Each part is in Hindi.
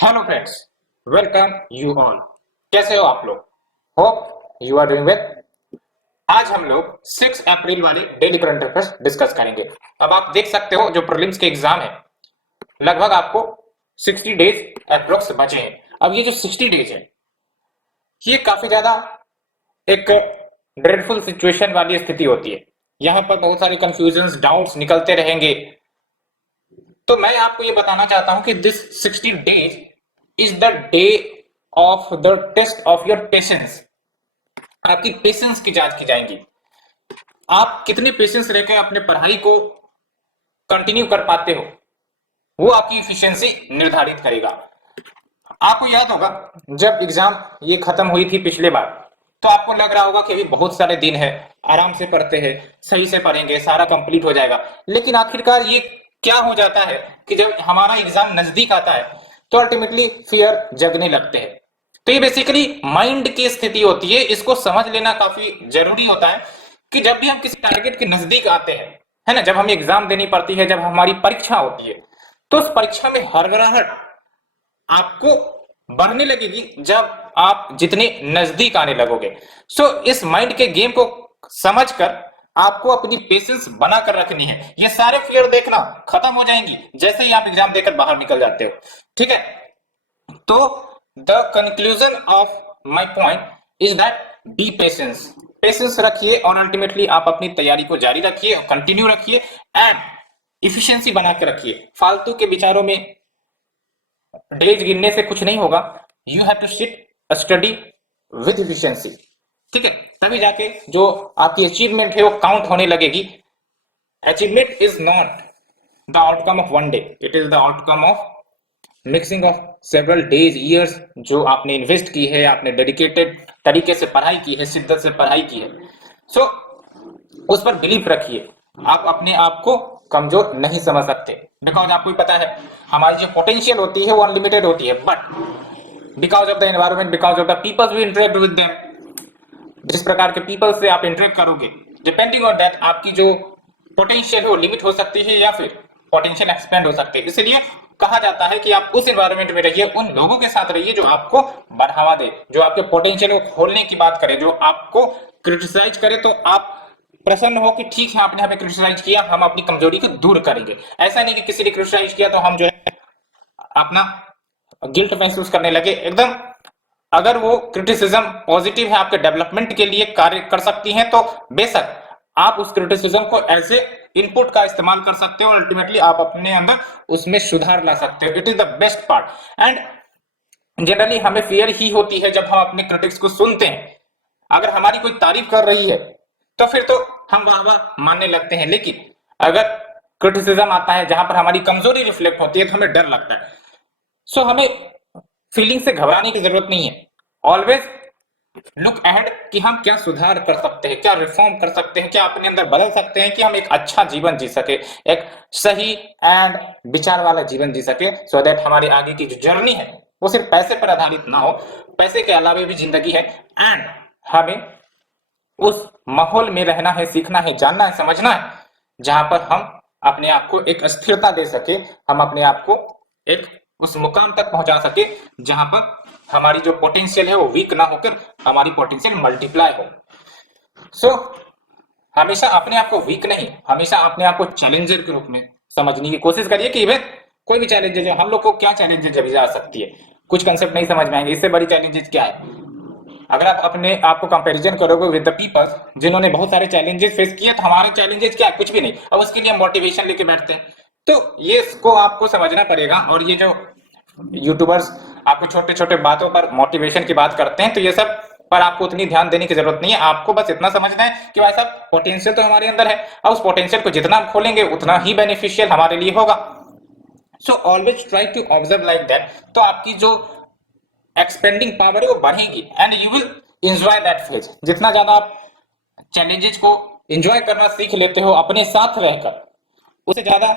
Hello friends, welcome you all. कैसे हो आप लोग? Hope you are doing well. आज हम लोग 6 अप्रैल वाले डेली करंट अफेयर्स डिस्कस करेंगे। अब आप देख सकते हो जो प्रीलिम्स के एग्जाम है, लगभग आपको 60 डेज अप्रोक्स बचे हैं। अब ये जो 60 डेज है, ये काफी ज्यादा एक ड्रेडफुल सिचुएशन वाली स्थिति होती है। यहाँ पर बहुत सारे कंफ्यूजन्स, डाउट्स निकलते रहेंगे। तो मैं आपको ये बताना चाहता हूं कि this 60 days is the day of the test of your patience. आपकी पेशेंस की जांच की जाएगी। आप कितने पेशेंस रहकर अपने पढ़ाई को कंटिन्यू कर पाते हो, वो आपकी इफिशियंसी निर्धारित करेगा। आपको याद होगा जब एग्जाम ये खत्म हुई थी पिछले बार, तो आपको लग रहा होगा कि अभी बहुत सारे दिन है, आराम से पढ़ते हैं, सही से पढ़ेंगे, सारा कंप्लीट हो जाएगा। लेकिन आखिरकार ये क्या हो जाता है कि जब हमारा एग्जाम नजदीक आता है तो अल्टीमेटली फियर जगने लगते हैं। तो ये बेसिकली माइंड की स्थिति होती है। इसको समझ लेना काफी जरूरी होता है कि जब भी हम किसी टारगेट के नजदीक आते हैं, है ना, जब हमें एग्जाम देनी पड़ती है, जब हमारी परीक्षा होती है, तो उस परीक्षा में हड़बड़ाहट आपको बढ़ने लगेगी जब आप जितने नजदीक आने लगोगे। इस माइंड के गेम को समझकर आपको अपनी पेशेंस बनाकर रखनी है। ये सारे फियर देखना खत्म हो जाएंगी जैसे ही आप एग्जाम देकर बाहर निकल जाते हो। ठीक है, तो the conclusion of my point is that B patience. Patience रखिए और अल्टीमेटली आप अपनी तैयारी को जारी रखिए, कंटिन्यू रखिए एंड इफिशियंसी बना के रखिए। फालतू के विचारों में डेज गिनने से कुछ नहीं होगा। You have to sit study with efficiency. ठीक है, तभी जाके जो आपकी अचीवमेंट है वो काउंट होने लगेगी। Achievement is not the outcome of one day, it is the outcome of mixing of several days, years, जो आपने इन्वेस्ट की है, आपने डेडिकेटेड तरीके से पढ़ाई की है, शिद्दत से पढ़ाई की है। सो उस पर बिलीफ रखिए। आप अपने आप को कमजोर नहीं समझ सकते, बिकॉज आपको पता है हमारी जो पोटेंशियल होती है वो अनलिमिटेड होती है, but because of the environment, because of the peoples we interact with them, जिस प्रकार के पीपल से आप इंटरेक्ट करोगे, डिपेंडिंग ऑन दैट आपकी जो पोटेंशियल है वो लिमिट हो सकती है या फिर पोटेंशियल एक्सपेंड हो सकती है। इसलिए कहा जाता है कि आप उस एनवायरमेंट में रहिए, उन लोगों के साथ रहिए जो आपको बढ़ावा दे, जो आपके पोटेंशियल को खोलने की बात करे, जो आपको क्रिटिसाइज करे तो आप प्रसन्न हो कि ठीक है आपने हमें क्रिटिसाइज किया, हम अपनी कमजोरी को दूर करेंगे। ऐसा नहीं कि किसी ने क्रिटिसाइज किया तो हम जो है अपना गिल्ट महसूस करने लगे। एकदम अगर वो क्रिटिसिज्म पॉजिटिव है, आपके डेवलपमेंट के लिए कार्य कर सकती हैं, तो बेशक आप उस क्रिटिसिज्म को एज ए इनपुट का इस्तेमाल कर सकते हो और अल्टीमेटली आप अपने अंदर उसमें सुधार ला सकते हो। It is the best part. And generally हमें फियर ही होती है जब हम अपने क्रिटिक्स को सुनते हैं। अगर हमारी कोई तारीफ कर रही है तो फिर तो हम वाह वाह मानने लगते हैं, लेकिन अगर क्रिटिसिज्म आता है जहां पर हमारी कमजोरी रिफ्लेक्ट होती है तो हमें डर लगता है। हमें फीलिंग से घबराने की जरूरत नहीं है। ऑलवेज लुक अहेड कि हम क्या सुधार कर सकते हैं, क्या रिफॉर्म कर सकते हैं, क्या अपने अंदर बदल सकते हैं कि हम एक अच्छा जीवन जी सके, एक सही एंड विचार वाला जीवन जी सके, सो दैट हमारी आगे की जो जर्नी है वो सिर्फ पैसे पर आधारित ना हो, पैसे के अलावा भी जिंदगी है। एंड हमें उस माहौल में रहना है, सीखना है, जानना है, समझना है, जहां पर हम अपने आप को एक स्थिरता दे सके, हम अपने आप को एक उस मुकाम तक पहुंचा सके जहां पर हमारी जो पोटेंशियल है वो वीक ना होकर हमारी पोटेंशियल मल्टीप्लाई हो। सो हमेशा अपने आप को वीक नहीं, हमेशा अपने आप को चैलेंजर के रूप में समझने की कोशिश करिए कि इवन कोई भी चैलेंजेस है, हम लोग को क्या चैलेंजेस जब आ सकती है, कुछ कंसेप्ट नहीं समझ में आएंगे, इससे बड़ी चैलेंजेस क्या है। अगर आप अपने आप को कंपैरिजन करोगे विद द पीपल्स जिन्होंने बहुत सारे चैलेंजेस फेस किए, तो हमारे चैलेंजेस क्या है, कुछ भी नहीं, और उसके लिए हम मोटिवेशन लेके बैठते हैं। तो ये इसको आपको समझना पड़ेगा। और ये जो यूट्यूबर्स आपको छोटे छोटे बातों पर मोटिवेशन की बात करते हैं, तो ये सब पर आपको उतनी ध्यान देने की जरूरत नहीं है। आपको बस इतना समझना है कि भाई साहब पोटेंशियल तो हमारे अंदर है, और उस पोटेंशियल को जितना हम खोलेंगे उतना ही बेनिफिशियल हमारे लिए होगा। So always try to observe like that. तो आपकी जो एक्सपेंडिंग पावर है वो बढ़ेगी and you will enjoy that phase. जितना ज्यादा आप चैलेंजेस को एंजॉय करना सीख लेते हो अपने साथ रहकर, उससे ज्यादा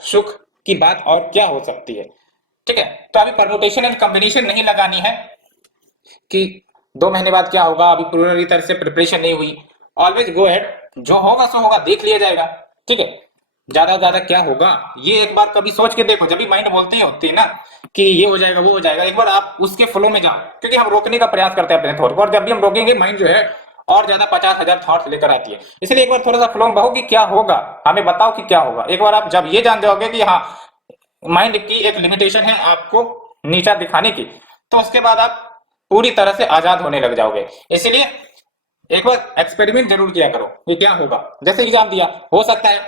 सुख की बात और क्या हो सकती है। ठीक है, तो अभी परमुटेशन एंड कॉम्बिनेशन नहीं लगानी है कि 2 महीने बाद क्या होगा, अभी पूरी तरह से प्रिपरेशन नहीं हुई। ऑलवेज गो हेड, जो होगा सो होगा, देख लिया जाएगा। ठीक है, ज्यादा ज्यादा क्या होगा ये एक बार कभी सोच के देखो। जब भी माइंड बोलते ही होती है ना कि ये हो जाएगा वो हो जाएगा, एक बार आप उसके फ्लो में जाओ, क्योंकि हम रोकने का प्रयास करते हैं अपने थॉट को, और जब भी हम रोकेंगे माइंड जो है और ज्यादा 50,000 थॉट्स लेकर आती है। इसलिए एक बार थोड़ा सा फ्लो में बहो कि क्या होगा, हमें बताओ कि क्या होगा। एक बार आप जब ये जान जाओगे कि हाँ माइंड की एक लिमिटेशन है आपको नीचा दिखाने की, तो उसके बाद आप पूरी तरह से आजाद होने लग जाओगे। इसलिए एक बार एक्सपेरिमेंट जरूर किया करो कि क्या होगा। जैसे एग्जाम दिया, हो सकता है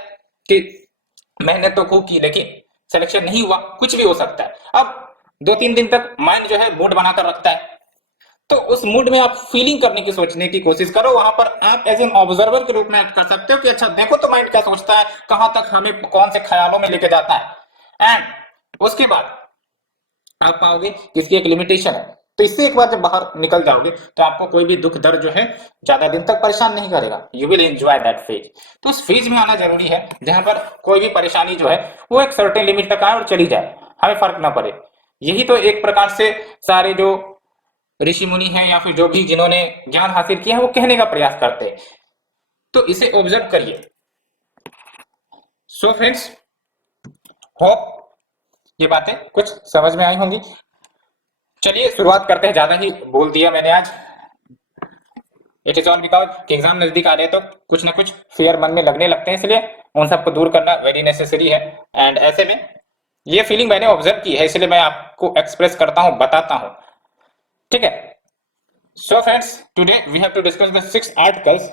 कि मेहनत तो खूब की लेकिन सिलेक्शन नहीं हुआ, कुछ भी हो सकता है। अब 2-3 दिन तक माइंड जो है मूड बनाकर रखता है, तो उस मूड में आप फीलिंग करने की सोचने की कोशिश करो। वहां पर आप एज एन ऑब्जर्वर के रूप में एक्ट कर सकते हो कि अच्छा देखो तो माइंड क्या सोचता है, कहां तक हमें कौन से ख्यालों में लेके जाता है। एंड उसके बाद आप पाओगे कि इसकी एक लिमिटेशन है। तो इससे एक बार जब बाहर निकल जाओगे तो आपको कोई भी दुख दर्द जो है ज्यादा दिन तक परेशान नहीं करेगा। You will enjoy that phase. तो उस फेज में आना जरूरी है जहां पर कोई भी परेशानी जो है वो एक सर्टेन लिमिट तक आए और चली जाए, हमें फर्क ना पड़े। यही तो एक प्रकार से सारे जो ऋषि मुनि हैं या फिर जो भी जिन्होंने ज्ञान हासिल किया है वो कहने का प्रयास करते हैं। तो इसे ऑब्जर्व करिए। सो फ्रेंड्स, होप ये बातें कुछ समझ में आई होंगी। चलिए शुरुआत करते हैं, ज्यादा ही बोल दिया मैंने आज। इट इज ऑल बिकॉज कि एग्जाम नजदीक आ रहे हैं तो कुछ ना कुछ फियर मन में लगने लगते हैं, इसलिए उन सबको दूर करना वेरी नेसेसरी है। एंड ऐसे में ये फीलिंग मैंने ऑब्जर्व की है, इसलिए मैं आपको एक्सप्रेस करता हूं, बताता हूं। ठीक है। So friends, today we have to discuss the 6 articles.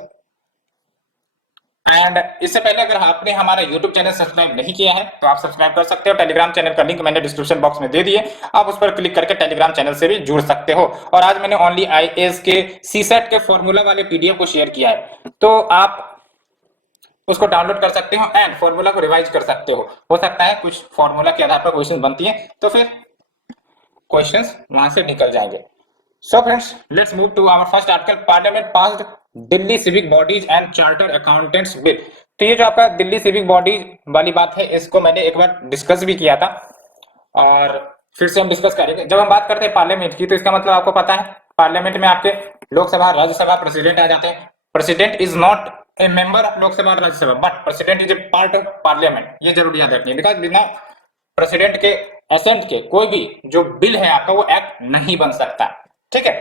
And इससे पहले अगर आपने हमारा YouTube चैनल सब्सक्राइब नहीं किया है तो आप सब्सक्राइब कर सकते हो। टेलीग्राम चैनल का लिंक मैंने डिस्क्रिप्शन बॉक्स में दे दिए, आप उस पर क्लिक करके टेलीग्राम चैनल से भी जुड़ सकते हो। और आज मैंने ओनली आईएएस के सीसेट के फॉर्मूला वाले पीडीएफ को शेयर किया है, तो आप उसको डाउनलोड कर सकते हो एंड फॉर्मूला को रिवाइज कर सकते हो सकता है कुछ फॉर्मूला के आधार पर क्वेश्चन बनती है तो फिर क्वेश्चंस वहां से निकल जाएंगे। So friends, let's move to our first article. Parliament passed Delhi civic bodies and charter accountants bill. तो ये जो आपका दिल्ली सिविक बॉडीज वाली बात है, इसको मैंने एक बार डिस्कस भी किया था और फिर से हम डिस्कस करेंगे। जब हम बात करते हैं पार्लियामेंट की, तो इसका मतलब आपको पता है पार्लियामेंट में आपके लोकसभा राज्यसभा प्रेसिडेंट आ जाते हैं। President is not a member of Lok Sabha और Rajya Sabha, but president is a part of parliament. ये जरूर याद रखिए, बिकॉज बिना प्रेसिडेंट के असेंट के कोई भी जो बिल है आपका वो एक्ट नहीं बन सकता। ठीक है,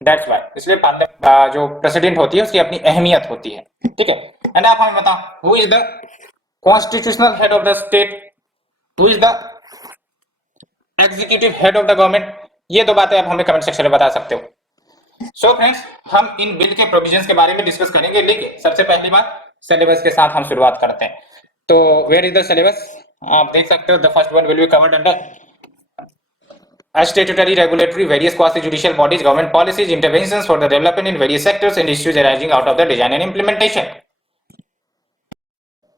दैट्स व्हाई। इसलिए जो प्रेसिडेंट होती है उसकी अपनी अहमियत होती है। ठीक है। एंड आप हमें बताओ, who is the constitutional head of the state, who is the executive head of the government. ये दो बातें आप हमें कमेंट सेक्शन में बता सकते हो। सो फ्रेंड्स, हम इन बिल के प्रोविजंस के बारे में डिस्कस करेंगे, लेकिन सबसे पहली बात सिलेबस के साथ हम शुरुआत करते हैं। तो वेयर इज द सिलेबस, आप देख सकते हो the first one will be covered under statutory, regulatory, various quasi-judicial bodies, government policies, interventions for the development in various sectors and issues arising out of the design and implementation।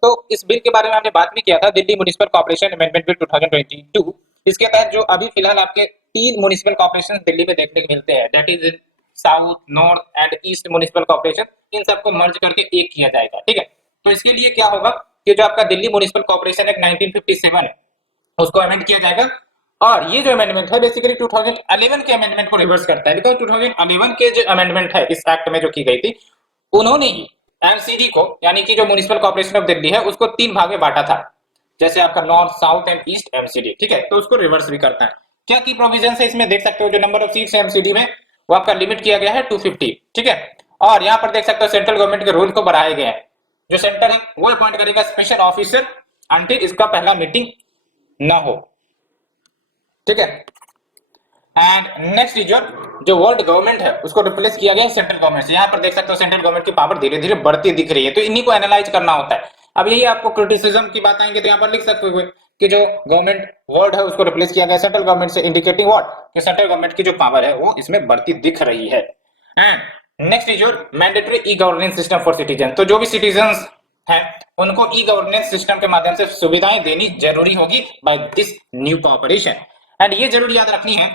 तो इस बिल के बारे में हमने बात भी किया था, Delhi municipal corporation amendment bill 2022। इसके तहत जो अभी फिलहाल आपके 3 म्युनिसिपल कॉर्पोरेशन दिल्ली में देखने को मिलते हैं, that is south, north and east municipal corporation, इन सबको मर्ज करके एक किया जाएगा। ठीक है। तो इसके लिए क्या होगा कि जो आपका दिल्ली म्युनिसिपल कॉर्पोरेशन एक्ट 1957 है उसको अमेंड किया जाएगा। और ये जो अमेंडमेंट है बेसिकली 2011 के अमेंडमेंट को रिवर्स करता है, बिकॉज 2011 के जो अमेंडमेंट है इस एक्ट में जो की गई थी, उन्होंने ही एमसीडी को यानी कि जो म्युनिसिपल कॉर्पोरेशन ऑफ दिल्ली है उसको 3 भाग में बांटा था, जैसे आपका north, south and east MCD. ठीक है। तो उसको रिवर्स भी करता है। क्या की प्रोविजन है इसमें देख सकते हो, जो नंबर ऑफ सीट्स है एमसीडी में वो आपका लिमिट किया गया है 250। ठीक है। और यहाँ पर देख सकते हो सेंट्रल गवर्नमेंट के रूल को बढ़ाए गए हैं, जो सेंटर है वो अपॉइंट करेगा स्पेशल ऑफिसर अंटिल इसका पहला मीटिंग ना हो। ठीक है। एंड नेक्स्ट इज जो वर्ल्ड गवर्नमेंट है उसको रिप्लेस किया गया है सेंट्रल गवर्नमेंट से। यहाँ पर देख सकते हो सेंट्रल गवर्नमेंट की पावर धीरे धीरे बढ़ती दिख रही है, तो इन्हीं को एनालाइज करना होता है। अब यही आपको क्रिटिसिज्म की बात आएंगे तो यहाँ पर लिख सकते हो कि जो गवर्नमेंट वर्ड है उसको रिप्लेस किया गया सेंट्रल गवर्नमेंट से, इंडिकेटिंग व्हाट कि सेंट्रल गवर्नमेंट की जो पावर है वो इसमें बढ़ती दिख रही है। And next is mandatory e governance system for citizen. तो जो भी सिटीजन है उनको ई गवर्नेंस सिस्टम के माध्यम से सुविधाएं देनी जरूरी होगी by this new corporation. And ये जरूर याद रखनी है,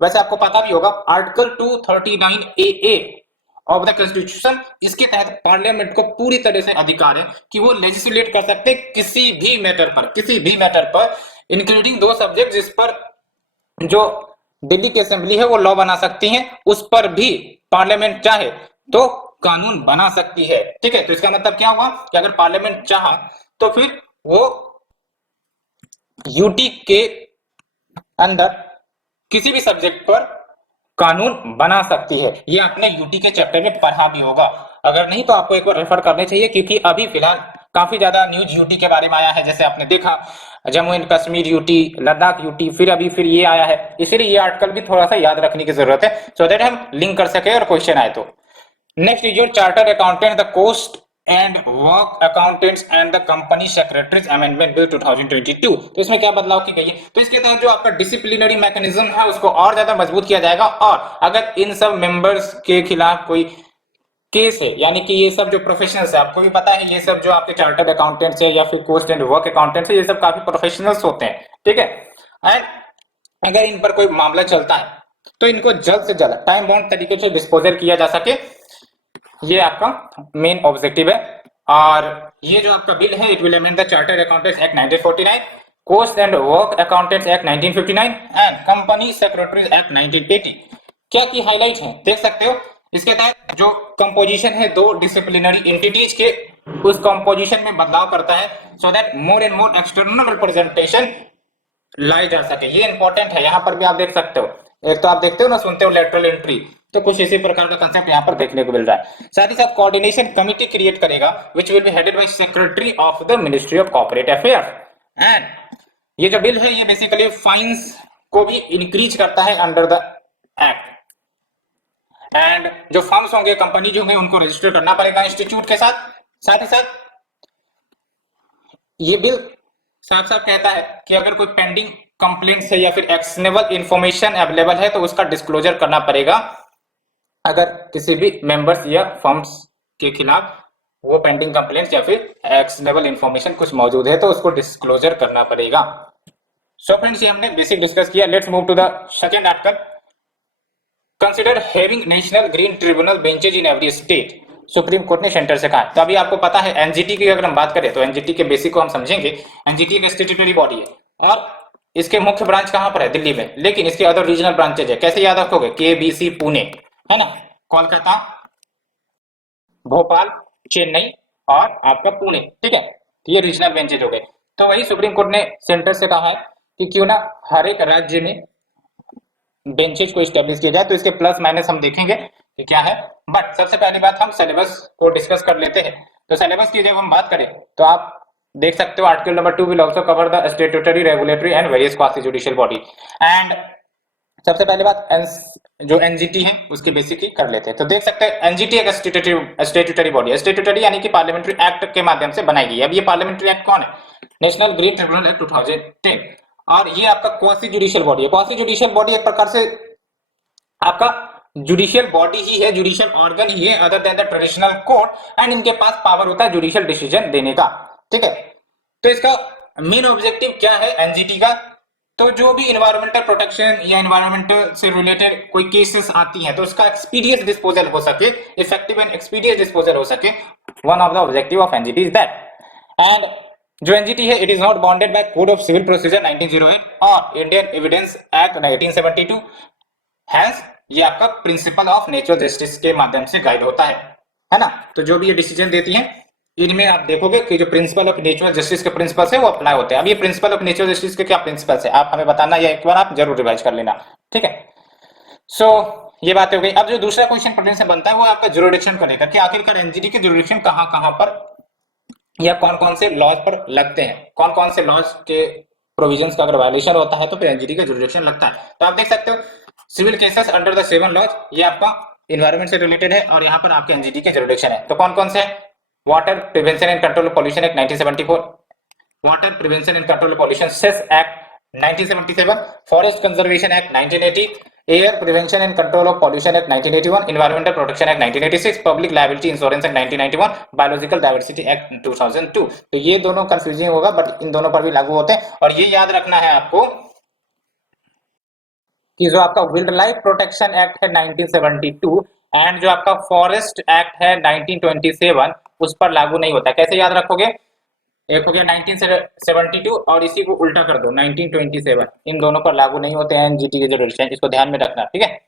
वैसे आपको पता भी होगा article 239 A of the constitution, इसके तहत पार्लियामेंट को पूरी तरह से अधिकार है कि वो लेजिस्लेट कर सकते किसी भी मैटर पर इंक्लूडिंग 2 सब्जेक्ट जिस पर जो दिल्ली की असेंबली है वो लॉ बना सकती है, उस पर भी पार्लियामेंट चाहे तो कानून बना सकती है। ठीक है। तो इसका मतलब क्या हुआ कि अगर पार्लियामेंट चाहा तो फिर वो यूटी के अंदर किसी भी सब्जेक्ट पर कानून बना सकती है। ये आपने यूटी के चैप्टर में पढ़ा भी होगा, अगर नहीं तो आपको एक बार रेफर करने चाहिए, क्योंकि अभी फिलहाल काफी ज्यादा न्यूज यूटी के बारे में आया है। जैसे आपने देखा Jammu and Kashmir UT, Ladakh UT, फिर ये आया है, इसीलिए ये आर्टिकल भी थोड़ा सा याद रखने की जरूरत है, सो दैट हम लिंक कर सके और क्वेश्चन आए तो। Next is your chartered accountant the cost and work accountants and the company secretaries amendment bill 2022। तो इसमें क्या बदलाव की गई है? तो इसके तहत जो आपका डिसिप्लिनरी मैकेनिज्म है उसको और ज्यादा मजबूत किया जाएगा, और अगर इन सब मेंबर्स के खिलाफ कोई केस है, यानी कि ये सब जो प्रोफेशनल्स है, आपको भी पता है ये सब जो आपके चार्टर्ड अकाउंटेंट्स है या फिर कोस्ट एंड वर्क अकाउंटेंट्स है, ये सब काफी प्रोफेशनल्स होते हैं, ठीक है। एंड अगर इन पर कोई मामला चलता है तो इनको जल्द से जल्द टाइम बाउंड तरीके से डिस्पोजल किया जा सके, ये आपका मेन ऑब्जेक्टिव है। और ये जो आपका बिल है, it will amend the chartered accountants act 1949, cost and work accountants act 1959 and company secretaries act 1980। क्या की हाईलाइट है देख सकते हो। इसके तहत जो कंपोजिशन है दो डिसिप्लिनरी एंटिटीज के, उस कंपोजिशन में बदलाव करता है, so that more and more external representation लाई जा सके। ये इंपॉर्टेंट है, यहां पर भी आप देख सकते हो। एक तो आप देखते हो ना, सुनते हो लेटरल एंट्री, तो कुछ इसी प्रकार का कंसेप्ट यहाँ पर देखने को मिल रहा है। साथ ही साथ कोऑर्डिनेशन कमिटी क्रिएट करेगा which will be headed by secretary of the ministry of corporate affairs. And ये जो बिल है ये बेसिकली फाइन्स को भी इंक्रीज करता है अंडर द एक्ट। एंड जो फर्म्स होंगे, कंपनी जो होंगे, उनको रजिस्टर करना पड़ेगा इंस्टीट्यूट के साथ। साथ ही साथ ये बिल साफ साफ कहता है कि अगर कोई पेंडिंग कंप्लेंट्स है या फिर एक्शनेबल इंफॉर्मेशन अवेलेबल है तो उसका डिस्क्लोजर करना पड़ेगा। अगर किसी भी मेंबर्स या फर्म्स के खिलाफ वो पेंडिंग कंप्लेंट्स या फिर एक्शनेबल इंफॉर्मेशन कुछ मौजूद है तो उसको डिस्क्लोजर करना पड़ेगा। सो फ्रेंड्स, ये हमने बेसिक डिस्कस किया। Let's move to the second article. Consider having national green tribunal benches in every state. Supreme court ने सेंटर से कहा। तो अभी आपको पता है एनजीटी की अगर हम बात करें तो एनजीटी के बेसिक को हम समझेंगे। एनजीटी एक स्टैट्यूटरी बॉडी है और इसके मुख्य ब्रांच कहां पर है? दिल्ली में। लेकिन इसके अदर रीजनल ब्रांचेज है, कैसे याद रखोगे? केबीसी पुणे, है ना, कोलकाता, भोपाल, चेन्नई और आपका पुणे, ठीक है। तो ये रीजनल बेंचेज हो गए। तो वही सुप्रीम कोर्ट ने सेंटर से कहा है कि क्यों ना हर एक राज्य में बेंचेज को स्टैब्लिश किया जाए। तो इसके प्लस माइनस हम देखेंगे कि क्या है, बट सबसे पहली बात हम सिलेबस को डिस्कस कर लेते हैं। तो सिलेबस की जब हम बात करें तो आप देख सकते हो article number 2 will also cover the statutory, regulatory and various quasi judicial body. And सबसे पहली बात जो एनजीटी है उसके बेसिक ही कर लेते हैं। तो देख सकते हैं एनजीटी एक स्टैट्यूटरी बॉडी है। स्टैट्यूटरी यानी कि पार्लियामेंट्री एक्ट के माध्यम से बनाई गई है। अब ये पार्लियामेंट्री एक्ट कौन है? National green tribunal act 2010। और ये आपका क्वासी जुडिशियल बॉडी है। क्वासी जुडिशियल बॉडी एक प्रकार से आपका जुडिशियल बॉडी ही है, जुडिशियल ऑर्गन ही है other than the traditional court. And इनके पास पावर होता है जुडिशियल डिसीजन देने का, ठीक है। तो इसका मेन ऑब्जेक्टिव क्या है एनजीटी का? तो जो भी इन्वायरमेंटल प्रोटेक्शन या इन्वायरमेंटल से रिलेटेड कोई केसेस आती हैं तो उसका एक्सपीडियंट डिस्पोजल हो सके, इफेक्टिव एंड एक्सपीडियंट डिस्पोजल हो सके। One of the objective of NGT is that. And जो एनजीटी है it is not bounded by code of civil procedure 1908 और इंडियन एविडेंस एक्ट 1972। हैंस ये आपका प्रिंसिपल ऑफ नेचुरल जस्टिस के माध्यम से गाइड होता है ना। तो जो भी ये डिसीजन देती हैं इनमें आप देखोगे कि जो प्रिंसिपल ऑफ नेचुरल जस्टिस के प्रिंसिपल्स है वो अप्लाई होते हैं। अब ये प्रिंसिपल ऑफ नेचुरल जस्टिस के क्या प्रिंसिपल्स है आप हमें बताना, या एक बार आप जरूर रिवाइज कर लेना, ठीक है। सो ये बात हो गई। अब जो दूसरा क्वेश्चन प्रेजेंट से बनता है वो आपका जुरिडिक्शन को लेकर कि आखिरकार एनजीटी के जुरिडिक्शन कहां पर या कौन कौन से लॉज पर लगते हैं, कौन कौन से लॉज के प्रोविजंस का अगर वायलेशन होता है तो फिर एनजीटी का जुरिडिक्शन लगता है। तो आप देख सकते हो civil cases under the 7 laws, ये आपका इन्वायरमेंट से रिलेटेड है और यहाँ पर आपके एनजीटी के जुरिडिक्शन है। तो कौन कौन से? Water prevention and control of pollution act 1974, water prevention and control of pollution cess act 1977, forest conservation act 1980, air prevention and control of pollution act 1981, environmental protection act 1986, public liability insurance act 1991, biological diversity act 2002। तो ये दोनों कंफ्यूजिंग होगा बट इन दोनों पर भी लागू होते हैं। और ये याद रखना है आपको कि जो आपका वाइल्ड लाइफ प्रोटेक्शन एक्ट है 1972 एंड जो आपका फॉरेस्ट एक्ट है 1927 उस पर लागू नहीं होता। कैसे याद रखोगे? एक हो गया 1972 और इसी को उल्टा कर दो 1927, इन दोनों पर लागू नहीं होते हैं एनजीटी के जुरिडिक्शन, इसको ध्यान में रखना, ठीक है।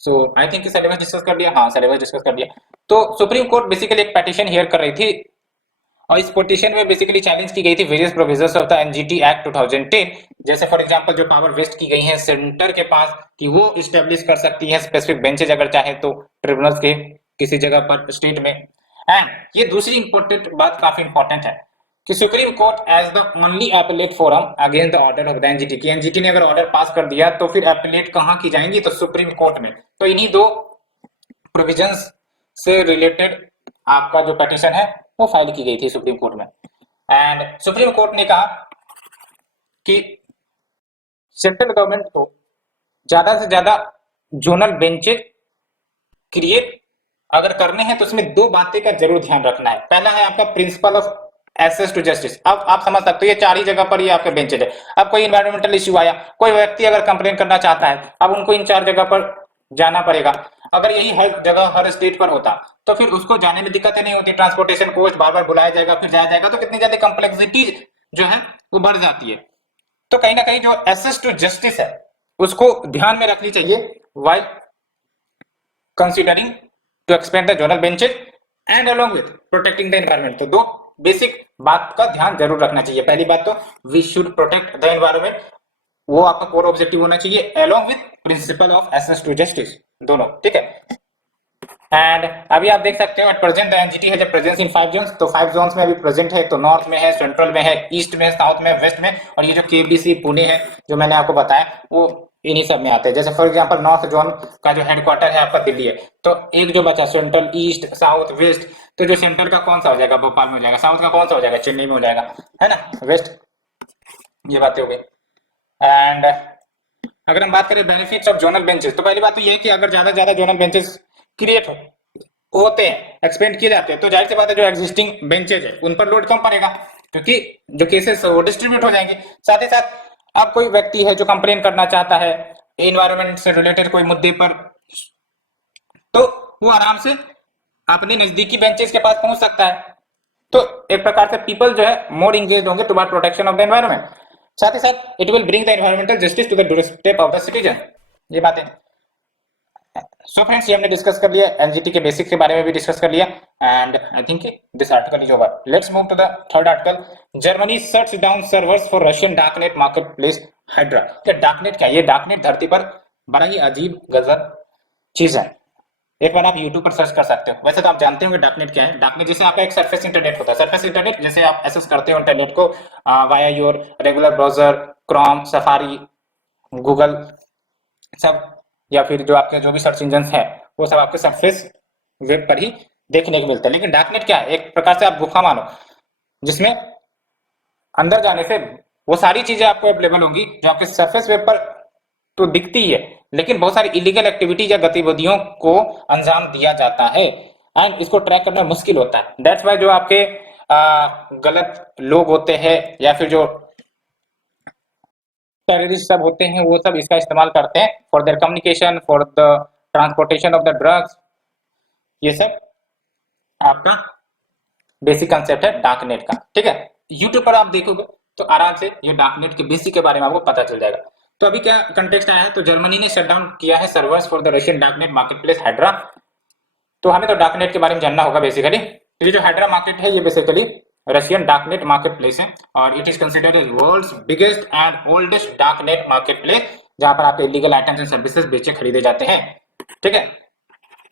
सो आई थिंक सिलेबस डिस्कस कर दिया। हाँ, सिलेबस डिस्कस कर दिया। तो सुप्रीम कोर्ट बेसिकली एक पिटीशन हियर कर रही थी और इस पिटीशन में बेसिकली चैलेंज की गई थी various provisions of the NGT act 2010, जैसे फॉर एग्जांपल जो पावर वेस्ट की गई है सेंटर के पास कि वो इस्टेब्लिश कर सकती है स्पेसिफिक बेंचेज अगर चाहे तो ट्रिब्यूनल्स के किसी जगह पर स्टेट में। एंड ये दूसरी इंपॉर्टेंट बात काफी इंपॉर्टेंट है कि supreme court as the only appellate forum against the order of the NGT, की एनजीटी ने अगर ऑर्डर पास कर दिया तो फिर एपेलेट कहां की जाएंगी, तो सुप्रीम कोर्ट में। तो इन्हीं दो प्रोविजंस से रिलेटेड आपका जो पिटीशन है वो फाइल की गई थी सुप्रीम कोर्ट में। एंड सुप्रीम कोर्ट ने कहा कि सेंट्रल गवर्नमेंट को ज्यादा से ज्यादा जोनल बेंचेज क्रिएट अगर करने हैं तो उसमें दो बातें का जरूर ध्यान रखना है। पहला है आपका principle of access to justice. अब आप समझ सकते हो ये चार ही जगह पर ये आपके बेंचेज है। अब कोई इन्वायरमेंटल इश्यू आया, कोई व्यक्ति अगर कंप्लेन करना चाहता है, अब उनको इन चार जगह पर जाना पड़ेगा। अगर यही हर जगह हर स्टेट पर होता तो फिर उसको जाने में दिक्कतें नहीं होती, ट्रांसपोर्टेशन कॉस्ट बार बार बुलाया जाएगा फिर जाया जाएगा, तो कितनी ज्यादा कॉम्प्लेक्सिटी जो है वो बढ़ जाती है। तो कहीं ना कहीं जो एक्सेस टू जस्टिस है उसको ध्यान में रखनी चाहिए while considering to expand the zonal benches and along with protecting the environment। तो दो बेसिक बात का ध्यान जरूर रखना चाहिए। पहली बात तो we should protect the environment, वो आपका कोर ऑब्जेक्टिव होना चाहिए, along with principle of access to justice, दोनों, ठीक है। एंड अभी आप देख सकते हो एट प्रेजेंट द एनजीटी है जब प्रेजेंस इन 5 जोन्स, तो 5 जोन्स में अभी प्रेजेंट है, तो नॉर्थ में है, सेंट्रल में है, ईस्ट में, साउथ में, वेस्ट में, और ये जो केबीसी पुणे है जो मैंने आपको बताया वो इन्हीं सब में आते हैं। जैसे फॉर एग्जांपल नॉर्थ जोन का जो हेडक्वार्टर है आपका दिल्ली है, तो एक जो बचा सेंट्रल, ईस्ट, साउथ, वेस्ट, तो जो सेंट्रल का कौन सा हो जाएगा, भोपाल में हो जाएगा, साउथ का कौन सा हो जाएगा, चेन्नई में हो जाएगा, है ना, वेस्ट, ये बातें हो गई। एंड अगर हम बात करें बेनिफिट्स ऑफ जोनल बेंचेस, तो पहली बात तो ये है कि अगर ज्यादा ज्यादा जोनल बेंचेस क्रिएट होते हैं, एक्सपेंड किए जाते हैं, तो जाहिर सी बात है जो एग्जिस्टिंग बेंचेज है उन पर लोड कम पड़ेगा क्योंकि जो केसेस वो डिस्ट्रीब्यूट हो जाएंगे। साथ ही साथ अब कोई व्यक्ति है जो कंप्लेन करना चाहता है एनवायरनमेंट से रिलेटेड कोई मुद्दे पर, तो वो आराम से अपने नजदीकी बेंचेस के पास पहुंच सकता है। तो एक प्रकार से पीपल जो है मोर इंगेज होंगे toward protection of the environment. साथ ही साथ it will bring the environmental justice to the doorstep of the citizen, ये बातें। सो फ्रेंड्स ये हमने डिस्कस कर लिया, एनजीटी के बेसिक के बारे में भी डिस्कस कर लिया, and I think this article is over. Let's move to the third article. Germany shuts down servers for Russian darknet marketplace Hydra. तो डार्कनेट क्या है? ये डार्कनेट धरती पर बड़ा ही अजीब गजब चीज है, एक बार आप YouTube पर सर्च कर सकते हो। वैसे तो आप जानते हो कि डार्कनेट क्या है। डार्कनेट जैसे आपका एक सरफेस इंटरनेट होता है, सरफेस इंटरनेट जैसे आप एक्सेस करते हो इंटरनेट को via your regular browser, Chrome, safari, Google सब, या फिर जो आपके जो भी सर्च इंजन है वो सब आपके सरफेस वेब पर ही देखने को मिलता है। लेकिन डार्कनेट क्या है? एक प्रकार से आप गुफा मानो जिसमें अंदर जाने से वो सारी चीजें आपको अवेलेबल होंगी जो आपके सरफेस वेब पर तो दिखती ही है, लेकिन बहुत सारी इलीगल एक्टिविटीज या गतिविधियों को अंजाम दिया जाता है एंड इसको ट्रैक करना मुश्किल होता है। दैट्स वाई जो आपके गलत लोग होते हैं या फिर जो टेररिस्ट सब होते हैं वो सब इसका इस्तेमाल करते हैं for their communication, for the transportation of the drugs. ये सब आपका बेसिक कंसेप्ट है डार्कनेट का, ठीक है। यूट्यूब पर आप देखोगे तो आराम से ये डार्कनेट के बेसिक के बारे में आपको पता चल जाएगा। तो अभी क्या कंटेक्स्ट आया है, तो जर्मनी ने शट डाउन किया है servers for the Russian darknet marketplace Hydra. तो हमें तो डार्कनेट के बारे में जानना होगा बेसिकली। तो ये जो हाइड्रा मार्केट है ये basically Russian darknet market place है और it is considered as world's biggest and oldest darknet market place, जहां पर आपके इलीगल आइटम्स एंड सर्विसेज बेचे खरीदे जाते हैं, ठीक है।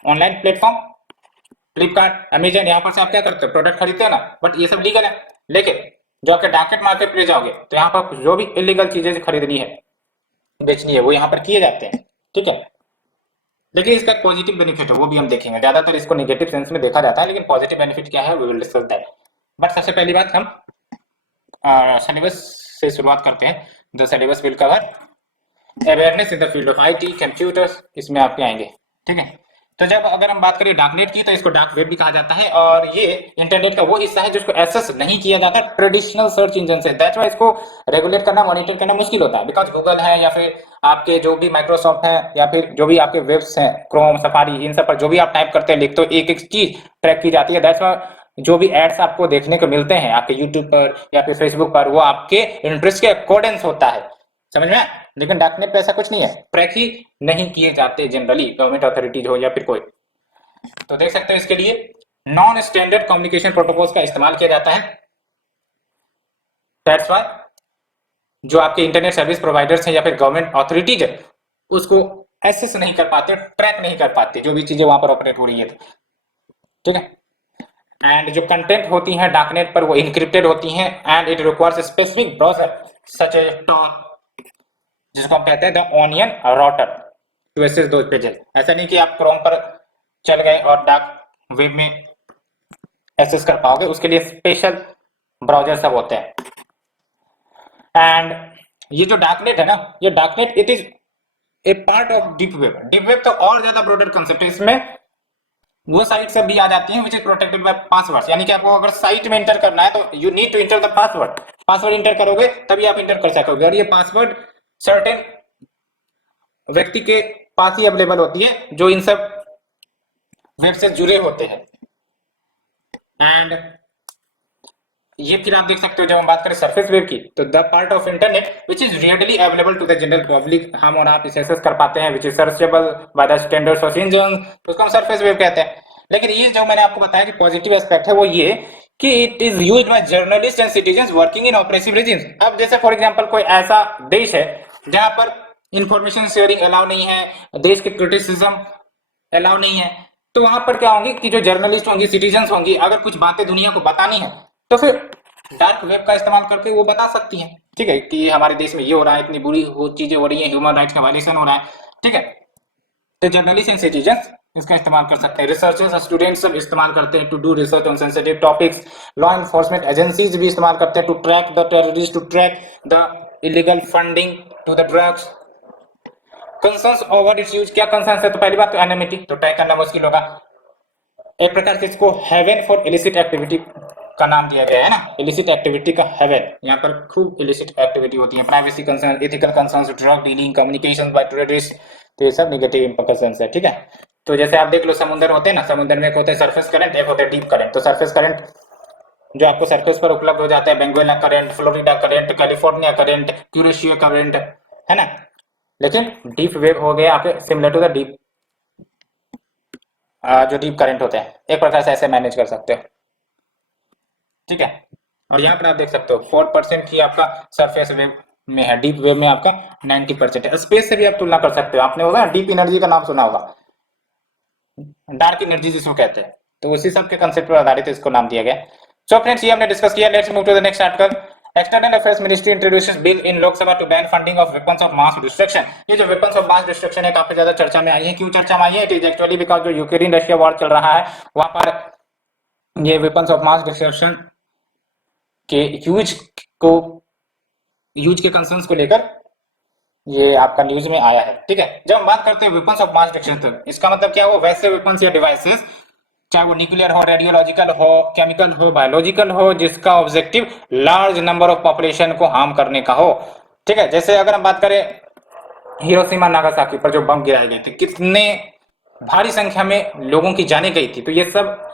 ऑनलाइन प्लेटफॉर्म फ्लिपकार्ट, अमेजन, यहाँ पर से आप क्या करते हो, प्रोडक्ट खरीदते हो ना, बट ये सब लीगल है। लेकिन जो आपके डार्कनेट मार्केट प्लेस जाओगे तो यहाँ पर जो भी इलीगल चीजें खरीदनी है, बेचनी है, वो यहाँ पर किए जाते हैं, ठीक है। लेकिन इसका पॉजिटिव बेनिफिट है वो भी हम देखेंगे। ज्यादातर इसको नेगेटिव सेंस में देखा जाता है, लेकिन पॉजिटिव बेनिफिट क्या है we will discuss that. But सबसे पहली बात हम सिलेबस से शुरुआत करते हैं। The syllabus will cover awareness in the field of IT, computers, इसमें आपके आएंगे, ठीक है। तो जब अगर हम बात करें डार्कनेट की तो इसको डार्क वेब भी कहा जाता है और ये इंटरनेट का वो हिस्सा है जिसको एक्सेस नहीं किया जाता ट्रेडिशनल सर्च इंजन से। दैट्स व्हाई इसको रेगुलेट करना, मॉनिटर करना मुश्किल होता है, बिकॉज गूगल है या फिर आपके जो भी माइक्रोसॉफ्ट है या फिर जो भी आपके वेब्स हैं, क्रोम, सफारी, इन सब पर जो भी आप टाइप करते हैं लिखते हो, एक एक चीज ट्रैक की जाती है। दैट्स व्हाई जो भी एड्स आपको देखने को मिलते हैं आपके यूट्यूब पर या फिर फेसबुक पर, वो आपके इंटरेस्ट के अकॉर्डिंग होता है, समझ में। लेकिन डार्कनेट पे ऐसा कुछ नहीं है, ट्रैक ही नहीं किए जाते जनरली, गवर्नमेंट अथॉरिटीज हो या फिर कोई। तो देख सकते हैं इसके लिए नॉन स्टैंडर्ड कम्युनिकेशन प्रोटोकॉल्स का इस्तेमाल किया जाता है। दैट्स व्हाई जो आपके इंटरनेट सर्विस प्रोवाइडर्स हैं या फिर गवर्नमेंट अथॉरिटीज है उसको एक्सेस नहीं कर पाते, ट्रैक नहीं कर पाते जो भी चीजें वहां पर ऑपरेट हो रही है, ठीक है। एंड जो कंटेंट होती हैं डार्कनेट पर वो इनक्रिप्टेड होती हैं and it requires specific browser such as tor, जिसको हम कहते हैं the onion router to access those pages. ऐसा नहीं कि आप क्रोम पर चल गए और डार्क वेब में एक्सेस कर पाओगे, उसके लिए स्पेशल ब्राउजर सब होते हैं। एंड ये जो डार्कनेट है ना, ये darknet it is a part of deep web. Deep web तो और ज्यादा ब्रॉडर कंसेप्ट है, इसमें वो साइट सब भी आ जाती हैं which is protected by passwords, यानी कि आपको अगर साइट में इंटर करना है तो you need to enter the password. Password enter करोगे तभी आप इंटर कर सकोगे, और ये पासवर्ड सर्टेन व्यक्ति के पास ही अवेलेबल होती है जो इन सब वेब से जुड़े होते हैं। एंड ये फिर आप देख सकते हो जब हम बात करें सरफेस वेब की, तो the part of internet which is really available to the general public, हम और आप इसे एक्सेस कर पाते हैं, which is searchable by the standard search engine, तो उसको हम सरफेस वेब कहते हैं। लेकिन ये जो मैंने आपको बताया कि पॉजिटिव एस्पेक्ट है वो ये कि it is used by journalist and citizens working in oppressive regions. अब जैसे फॉर एग्जांपल कोई ऐसा देश है जहां पर इंफॉर्मेशन शेयरिंग अलाउ नहीं है, देश की क्रिटिसिज्म अलाउ नहीं है, तो वहां पर क्या होंगी कि जो जर्नलिस्ट होंगी, सिटीजंस होंगी, अगर कुछ बातें दुनिया को बतानी है तो फिर डार्क वेब का इस्तेमाल करके वो बता सकती हैं, ठीक है, कि हमारे देश में ये हो रहा है, इतनी बुरी वो चीजें हो रही है, ह्यूमन राइट्स का वायलेशन हो रहा है, ठीक है। तो जर्नलिस्ट एंड सिटीजंस इसका इस्तेमाल कर सकते हैं, रिसर्चर्स और स्टूडेंट्स सब इस्तेमाल करते हैं to do research on sensitive topics, law enforcement agencies भी इस्तेमाल करते हैं to track the terrorist, to track the illegal funding to the drugs. Concerns over its use, क्या कंसर्न्स है, तो पहली बात तो एनोनिमिटी, तो ट्रैक करना मुश्किल होगा। एक प्रकार से इसको हेवन फॉर इलिसिट एक्टिविटी का नाम दिया गया है ना, इलिसिट एक्टिविटी का हेवन, यहाँ पर खूब इलिसिट एक्टिविटी होती है, privacy concern, ethical concern, drug dealing, communication bye terrorist, तो ये सब नेगेटिव कंसर्न है, ठीक है। तो जैसे आप देख लो समुद्र होते हैं ना, समुद्र में एक होता है सरफेस करंट, एक होता है डीप करंट। तो सरफेस करंट जो आपको सरफेस पर उपलब्ध हो जाता है, Benguela current, Florida current, California current, Kuroshio current, है ना। लेकिन डीप वेव हो गया आपके सिमिलर टू द डीप, जो डीप करंट होते हैं, एक प्रकार से ऐसे मैनेज कर सकते हो, ठीक है। और यहाँ पर आप देख सकते हो 4% ही आपका सरफेस वेव में है, डीप वेव में आपका 90% है। स्पेस से भी आप तुलना कर सकते हो, आपने होगा डीप एनर्जी का नाम सुना होगा, डार्क एनर्जी जिसको कहते हैं, तो उसी सब के कंसेप्ट पर आधारित इसको नाम दिया गया। सो फ्रेंड्स ये हमने डिस्कस किया, let's move to the next article. External affairs ministry introduces bill in Lok Sabha to ban funding of weapons of mass destruction. ये जो वेपन्स ऑफ मास डिस्ट्रक्शन है काफी ज्यादा चर्चा में आई है। क्यों चर्चा में आई है? इट इज एक्चुअली बिकॉज जो यूक्रेन रशिया वॉर चल रहा है वहां पर ये वेपन्स ऑफ मास डिस्ट्रक्शन के यूज के कंसर्न्स को लेकर ये आपका न्यूज में आया है, ठीक है। जब हम बात करते हैं वेपन्स ऑफ मास डिस्ट्रक्शन, इसका मतलब क्या हो, वैसे वेपन्स या डिवाइसेस, चाहे वो न्यूक्लियर हो, रेडियोलॉजिकल हो, केमिकल हो, बायोलॉजिकल हो, जिसका objective large number of population को हार्म करने का हो, ठीक है। जैसे अगर हम बात करें हिरोशिमा नागासाकी पर जो बम गिराए गए थे, कितने भारी संख्या में लोगों की जाने गई थी, तो ये सब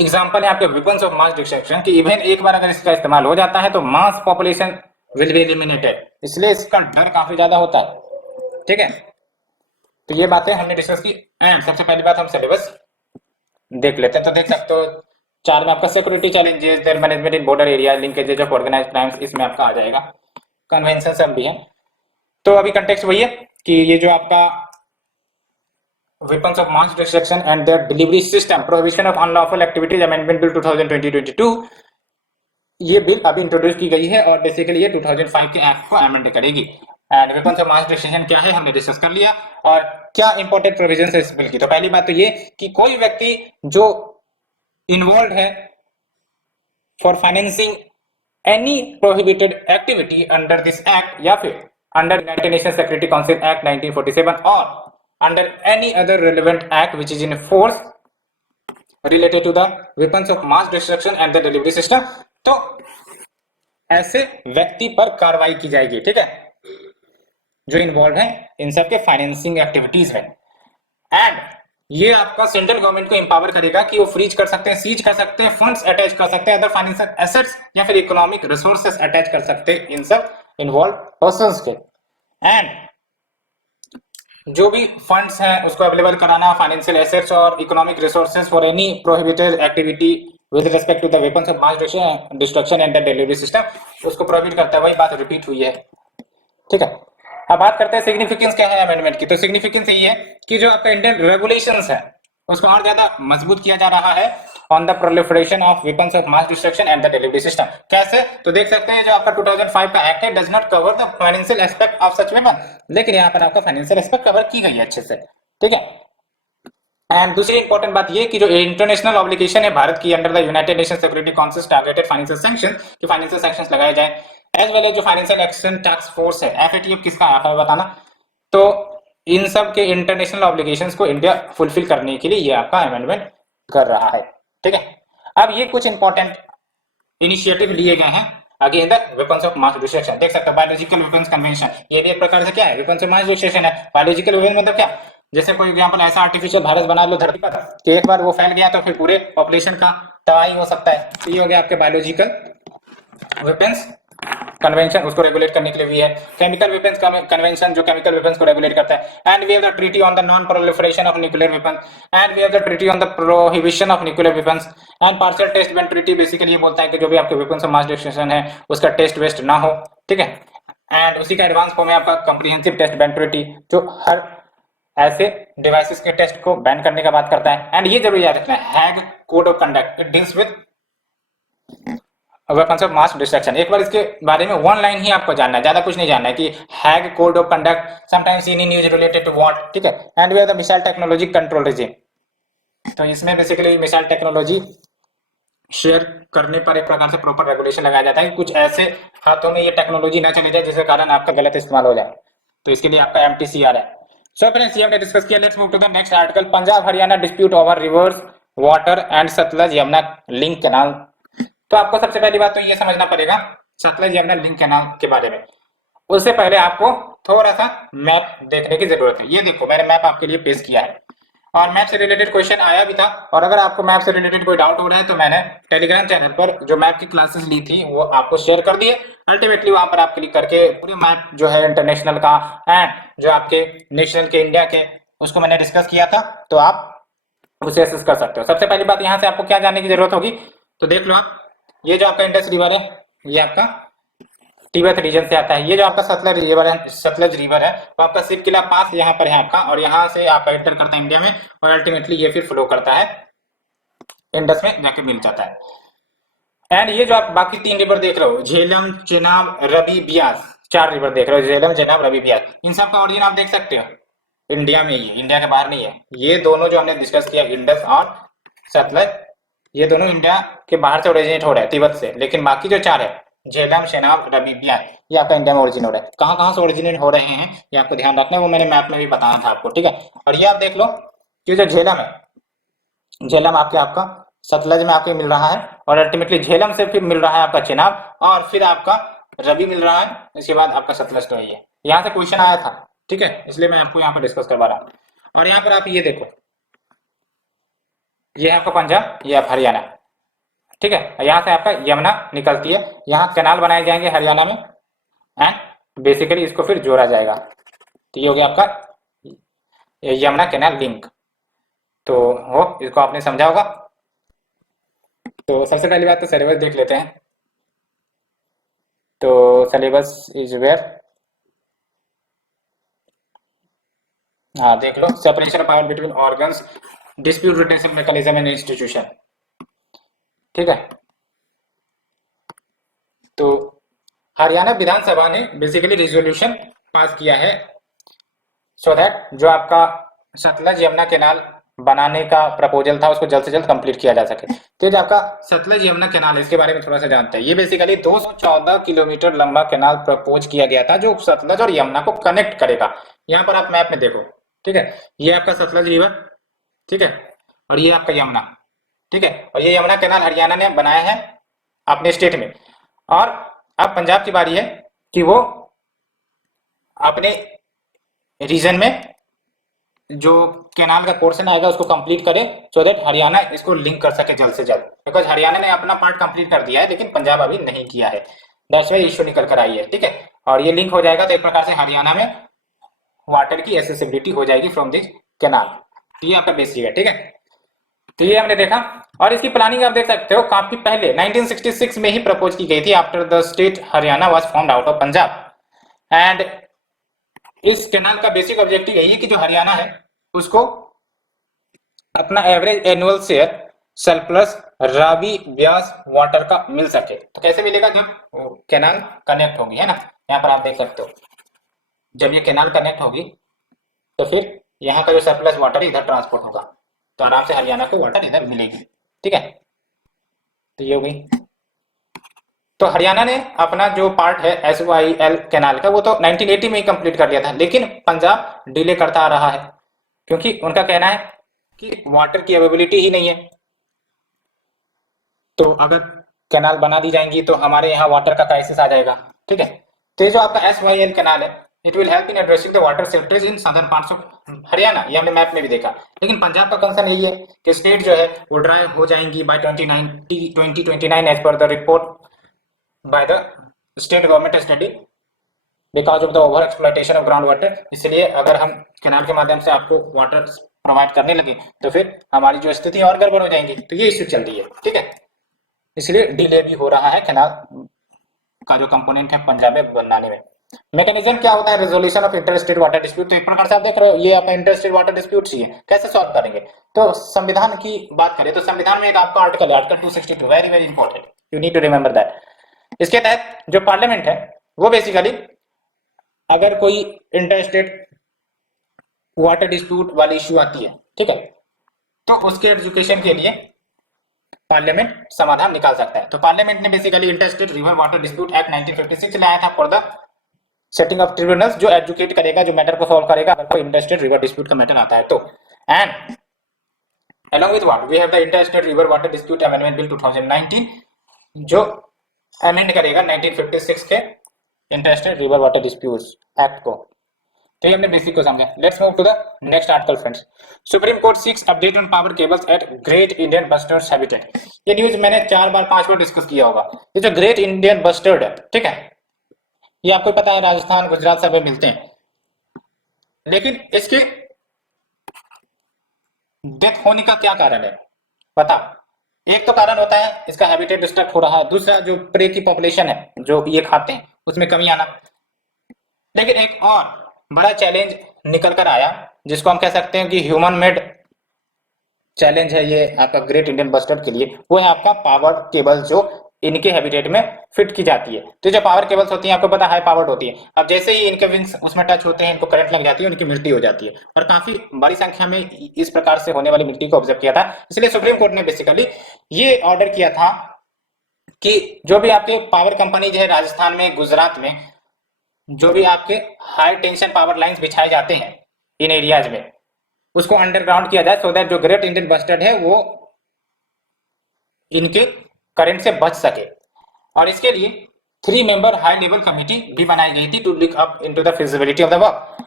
एग्जाम्पल है आपके वेपन्स ऑफ मास डिस्ट्रक्शन की। इवन एक बार अगर इसका इस्तेमाल हो जाता है तो मास पॉपुलेशन विल बी एलिमिनेटेड, इसलिए इसका डर काफी ज्यादा होता है, ठीक है। तो ये बातें हमने डिस्कस की। एंड सबसे पहली बात हम सिलेबस देख लेते हैं, तो देख सकते हो 4 में आपका security challenges, their management in border area, linkages of organised crimes, इसमें आपका आ जाएगा। कन्वेंशन सब भी है। तो अभी कंटेक्स्ट वही है कि ये जो आपका weapons of mass destruction and their delivery system, prohibition of unlawful activities amendment bill 2022, ये बिल अभी इंट्रोड्यूस की गई है और बेसिकली ये 2005 के एक्ट को अमेंड करेगी। And weapons of mass destruction क्या है हमने डिस्कस कर लिया, और क्या इंपॉर्टेंट प्रोविजन है इस बिल की। तो पहली बात तो ये कि कोई व्यक्ति जो इन्वॉल्व है for financing any prohibited activity under this act, या फिर under United nation security council act 1947 और under any other relevant act which is in force related to the weapons of mass destruction and the delivery system, तो ऐसे व्यक्ति पर कार्रवाई की जाएगी, ठीक है, जो इन्वॉल्व है इन सब के फाइनेंसिंग एक्टिविटीज में। एंड ये आपका सेंट्रल गवर्नमेंट को एम्पावर करेगा कि वो फ्रीज कर सकते हैं, सीज कर सकते हैं, फंड्स अटैच कर सकते हैं, अदर फाइनेंशियल एसेट्स या फिर इकोनॉमिक रिसोर्सेस अटैच कर सकते हैं इन सब इन्वॉल्व पर्संस के। एंड जो भी फंड्स हैं उसको अवेलेबल कराना, फाइनेंशियल एसेट्स और economic resources for any prohibited activity with respect to the weapons of mass destruction and the delivery system, उसको प्रोहिबिट करता है। वही बात रिपीट हुई है, ठीक है। अब बात करते हैं सिग्निफिकेंस क्या है अमेंडमेंट की। तो सिग्निफिकेंस यही है कि जो आपका इंडियन रेगुलेशंस है उसको और ज्यादा मजबूत किया जा रहा है on the proliferation of weapons of mass destruction and the delivery system. कैसे? तो देख सकते हैं जो आपका 2005 का एक्ट है does not cover the financial aspect of such weapon, लेकिन यहाँ पर आपका फाइनेंशियल एस्पेक्ट कवर की गई है अच्छे से, ठीक है। एंड दूसरी इंपॉर्टेंट बात ये कि जो इंटरनेशनल ऑब्लिगेशन है भारत की under the United nation security council targeted financial sanction, कि फाइनेंशियल सैंक्शंस लगाए जाए, एज वेल एज जो फाइनेंशियल एक्शन टास्क फोर्स है एफएटीएफ किसका आता है बताना। तो इन सब के इंटरनेशनल ऑब्लिगेशंस को इंडिया फुलफिल करने के लिए ये आपका अमेंडमेंट कर रहा है, ठीक है। अब ये कुछ इंपॉर्टेंट इनिशिएटिव लिए गए हैं against the weapons of mass destruction. देख सकते हो बायोलॉजिकल वेपन्स कन्वेंशन, ये भी एक प्रकार से क्या है, वेपन्स ऑफ मास डिस्ट्रक्शन है। बायोलॉजिकल वेपन मतलब क्या, जैसे कोई एग्जांपल ऐसा आर्टिफिशियल वायरस बना लो धरती पर कि एक बार वो फैल गया तो फिर पूरे पॉपुलेशन का तबाही हो सकता है। तो ये हो गया आपके बायोलॉजिकल वेपन्स कन्वेंशन, उसको रेगुलेट करने के लिए भी है। केमिकल वेपन्स कन्वेंशन जो केमिकल वेपन्स को रेगुलेट करता है। And we have the treaty on the non proliferation of nuclear weapon, and we have the treaty on the prohibition of nuclear weapons and partial test ban treaty. Basically ये बोलता है कि जो भी आपके वेपन्स ऑफ मास डिस्ट्रक्शन है उसका टेस्ट वेस्ट ना हो, ठीक है। एंड उसी का एडवांस फॉर्म है आपका कॉम्प्रिहेंसिव टेस्ट बैन ट्रीटी, जो हर ऐसे डिवाइसेस के टेस्ट को बैन करने का बात करता है। एंड ये जरूर याद रखना है, Hague code of conduct, it deals with weapons of mass destruction. एक बार इसके बारे में वन लाइन ही आपको जानना है, ज्यादा कुछ नहीं जानना है कि Hague code of conduct sometimes in news related to what, ठीक है। And we have the missile technology control regime, तो इसमें बेसिकली मिसाइल टेक्नोलॉजी शेयर करने पर एक प्रकार से प्रॉपर रेगुलेशन लगाया जाता है कि कुछ ऐसे हाथों में ये टेक्नोलॉजी ना चले जाए जिसके कारण आपका गलत इस्तेमाल हो जाए, तो इसके लिए आपका एमटीसीआर है। सो फ्रेंड्स ये हमने डिस्कस किया, let's move to the next article, Punjab Haryana dispute over rivers water and Sutlej Yamuna link canal. तो आपको सबसे पहली बात तो ये समझना पड़ेगा सतलज यमुना लिंक कैनाल के बारे में। उससे पहले आपको थोड़ा सा मैप देखने की जरूरत है। ये देखो मैंने मैप आपके लिए पेश किया है और मैप से रिलेटेड क्वेश्चन आया भी था, और अगर आपको मैप से रिलेटेड कोई डाउट हो रहा है तो मैंने टेलीग्राम चैनल पर जो मैप की क्लासेस ली थी वो आपको शेयर कर दिए। अल्टीमेटली वहां पर आप क्लिक करके पूरे मैप जो है इंटरनेशनल का एंड जो आपके नेशनल के इंडिया के उसको मैंने डिस्कस किया था, तो आप उसे एक्सेस कर सकते हो। सबसे पहली बात यहाँ से आपको क्या जानने की जरूरत होगी, तो देख लो आप, ये जो आपका इंडस रिवर है ये आपका तिब्बत रीजन से आता है। ये जो आपका सतलज रिवर है, सतलज रिवर है वो आपका सिप किला पास यहाँ पर है आपका, और यहाँ से आपका एंटर करता है इंडिया में और अल्टीमेटली ये फिर फ्लो करता है इंडस में जाके मिल जाता है। एंड ये जो आप बाकी 3 रिवर देख रहे हो, झेलम चेनाब रवि ब्यास, 4 रिवर देख रहे हो, झेलम चेनाब रवि ब्यास, इन सब का ओरिजिन आप देख सकते हो इंडिया में ही है, इंडिया के बाहर नहीं है। ये दोनों जो हमने डिस्कस किया इंडस और सतलज, ये दोनों इंडिया के बाहर से ओरिजिनेट हो रहा है तिब्बत से, लेकिन बाकी जो 4 है झेलम शेनाब रवि ब्यास ये आपका इंडिया में ओरिजिन हो रहा है। कहाँ कहाँ से ओरिजिनेट हो रहे हैं ये आपको ध्यान रखना है, वो मैंने मैप में भी बताया था आपको, ठीक है। और ये आप देख लो कि जो झेलम है, झेलम आपका सतलज में आपके मिल रहा है और अल्टीमेटली झेलम से फिर मिल रहा है आपका चेनाब और फिर आपका रवि मिल रहा है, इसके बाद आपका सतलज तो है। यहाँ से क्वेश्चन आया था, ठीक है, इसलिए मैं आपको यहाँ पर डिस्कस करवा रहा हूँ। और यहाँ पर आप ये देखो, ये है आपका पंजाब, ये आप हरियाणा, ठीक है। यहाँ से आपका यमुना निकलती है, यहाँ कैनाल बनाए जाएंगे हरियाणा में एंड बेसिकली इसको फिर जोड़ा जाएगा, तो ये हो गया आपका यमुना कैनाल लिंक। तो हो इसको आपने समझा होगा। तो सबसे पहली बात तो सिलेबस देख लेते हैं। तो सिलेबस इज वेयर, हाँ देख लो, separation of power between organs, dispute retention mechanism and institution, ठीक है। तो हरियाणा विधानसभा ने बेसिकली रेजोल्यूशन पास किया है सो दैट जो आपका सतलज यमुना कैनाल बनाने का प्रपोजल था उसको जल्द से जल्द कंप्लीट किया जा सके। तो जो आपका सतलज यमुना कैनाल इसके बारे में थोड़ा सा जानते हैं। ये बेसिकली 214 किलोमीटर लंबा कैनाल प्रपोज किया गया था जो सतलज और यमुना को कनेक्ट करेगा। यहाँ पर आप मैप में देखो, ठीक है, ये आपका सतलज रिवर, ठीक है, और ये आपका यमुना, ठीक है, और ये यमुना कैनाल हरियाणा ने बनाया है अपने स्टेट में। और अब पंजाब की बारी है कि वो अपने रीजन में जो कैनाल का पोर्शन आएगा उसको कंप्लीट करे सो दैट हरियाणा इसको लिंक कर सके जल्द से जल्द, बिकॉज हरियाणा ने अपना पार्ट कंप्लीट कर दिया है लेकिन पंजाब अभी नहीं किया है, दैट्स व्हाई इशू निकल कर आई है, ठीक है। और ये लिंक हो जाएगा तो एक प्रकार से हरियाणा में वाटर की एसेसिबिलिटी हो जाएगी फ्रॉम दिस कैनाल। तो ये आपका बेसिक है, ठीक है। तो ये हमने देखा, और इसकी प्लानिंग आप देख सकते हो काफी पहले 1966 में ही प्रपोज की गई थी, after the state Haryana was formed out of Punjab. And इस कैनाल का बेसिक ऑब्जेक्टिव यही है कि जो हरियाणा है उसको अपना average annual share surplus Ravi Beas water का मिल सके। तो कैसे मिलेगा? जब कैनाल कनेक्ट होगी, है ना, यहाँ पर आप देख सकते हो जब ये कैनाल कनेक्ट होगी तो फिर यहाँ का जो सरप्लस वाटर इधर ट्रांसपोर्ट होगा, तो आराम से हरियाणा को वाटर इधर मिलेगी, ठीक है। तो ये हो गई। तो हरियाणा ने अपना जो पार्ट है SYL कैनाल का वो तो 1980 में ही कंप्लीट कर लिया था, लेकिन पंजाब डिले करता आ रहा है क्योंकि उनका कहना है कि वाटर की अवेलेबिलिटी ही नहीं है। तो अगर कैनाल बना दी जाएंगी तो हमारे यहाँ वाटर का क्राइसिस आ जाएगा, ठीक है। तो ये जो आपका SYL कैनाल है, it will help in addressing the water shortage in southern parts of Haryana. ये हमने मैप में भी देखा। लेकिन पंजाब का कंसर्न यही है कि स्टेट जो है वो ड्राई हो जाएंगी by 2029 as per the report by the state government study because of the over exploitation of ground water. इसलिए अगर हम कैनाल के माध्यम से आपको वाटर प्रोवाइड करने लगे तो फिर हमारी जो स्थिति और गड़बड़ हो जाएंगी। तो ये इश्यू चल रही है, ठीक है। इसलिए डिले भी हो रहा है कैनाल का जो कंपोनेंट है पंजाब में बनाने में। मैकेनिज्म क्या होता है? Resolution of inter state water dispute. तो एक प्रकार से आप देख रहे हो ये आपका इंटर स्टेट वाटर डिस्प्यूट ही है। कैसे सॉल्व करेंगे? तो संविधान की बात करें तो संविधान में एक आपका आर्टिकल है, article 262, very very important, you need to remember that. इसके तहत जो पार्लियामेंट है वो बेसिकली अगर कोई इंटर स्टेट वाटर डिस्प्यूट वाली इश्यू आती है, ठीक है, तो उसके एजुकेशन के लिए पार्लियामेंट समाधान निकाल सकता है। तो पार्लियामेंट ने basically inter state river water dispute act 1956 लाया था for the setting of tribunals, जो एजुकेट करेगा, जो मैटर को सॉल्व करेगा अगर कोई इंटर स्टेट रिवर डिस्प्यूट का मैटर आता है तो। And along with what we have the interstate river water dispute amendment bill 2019 जो अमेंड करेगा 1956 के interstate river water disputes act को। तो ये हमने बेसिक को समझा। Let's move to the next article friends. Supreme court seeks update on power cables at great Indian bustard habitat. ये न्यूज मैंने 4 बार 5 बार डिस्कस किया होगा। ये जो ग्रेट इंडियन बस्टर्ड है, ठीक है, ये आपको पता है राजस्थान गुजरात सब में मिलते हैं, लेकिन इसके डेथ होने का क्या कारण है पता? एक तो कारण होता है इसका हैबिटेट डिस्ट्रक्ट हो रहा है, दूसरा जो प्रे की पॉपुलेशन है जो ये खाते हैं उसमें कमी आना। लेकिन एक और बड़ा चैलेंज निकल कर आया जिसको हम कह सकते हैं कि ह्यूमन मेड चैलेंज है ये आपका ग्रेट इंडियन बस्टर्ड के लिए, वो है आपका पावर केबल जो इनके हैबिटेट में फिट की जाती है। तो जो पावर केबल्स होती हैं आपको पता हाई पावर्ड होती है, अब जैसे ही इनके विंग्स उसमें टच होते हैं इनको करंट लग जाती है, उनकी मृत्यु हो जाती है, और काफी बड़ी संख्या में इस प्रकार से होने वाली मृत्यु को ऑब्जर्व किया था। इसलिए सुप्रीम कोर्ट ने बेसिकली ये ऑर्डर किया था कि जो भी आपके पावर कंपनी जो है राजस्थान में गुजरात में जो भी आपके हाई टेंशन पावर लाइंस बिछाए जाते हैं इन एरियाज में उसको अंडरग्राउंड किया जाए, सो दैट जो ग्रेट इंडियन बस्टर्ड है वो इनके करंट से बच सके। और इसके लिए 3 मेंबर हाई लेवल कमेटी भी बनाई गई थी to look up into the feasibility of the work.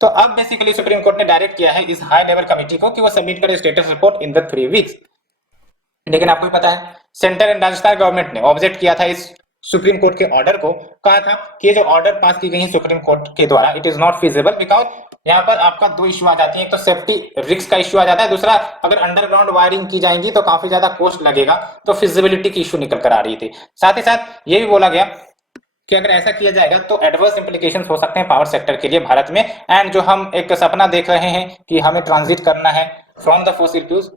तो अब बेसिकली सुप्रीम कोर्ट ने डायरेक्ट किया है इस हाई लेवल कमेटी को कि वो सबमिट करे status report in the 3 weeks. लेकिन आपको पता है सेंट्रल एंड राजस्थान गवर्नमेंट ने ऑब्जेक्ट किया था इस सुप्रीम कोर्ट के ऑर्डर को, कहा था कि ये जो ऑर्डर पास की गई है सुप्रीम कोर्ट के द्वारा it is not feasible, because यहाँ पर आपका 2 इश्यू आ जाती है। एक तो सेफ्टी रिस्क का इश्यू आ जाता है, दूसरा अगर अंडरग्राउंड वायरिंग की जाएंगी तो काफी ज्यादा कॉस्ट लगेगा, तो फिजिबिलिटी की इश्यू निकल कर आ रही थी। साथ ही साथ ये भी बोला गया कि अगर ऐसा किया जाएगा तो एडवर्स इंप्लीकेशंस हो सकते हैं पावर सेक्टर के लिए भारत में। एंड जो हम एक सपना देख रहे हैं कि हमें ट्रांजिट करना है फ्रॉम द फॉसिल फ्यूल्स,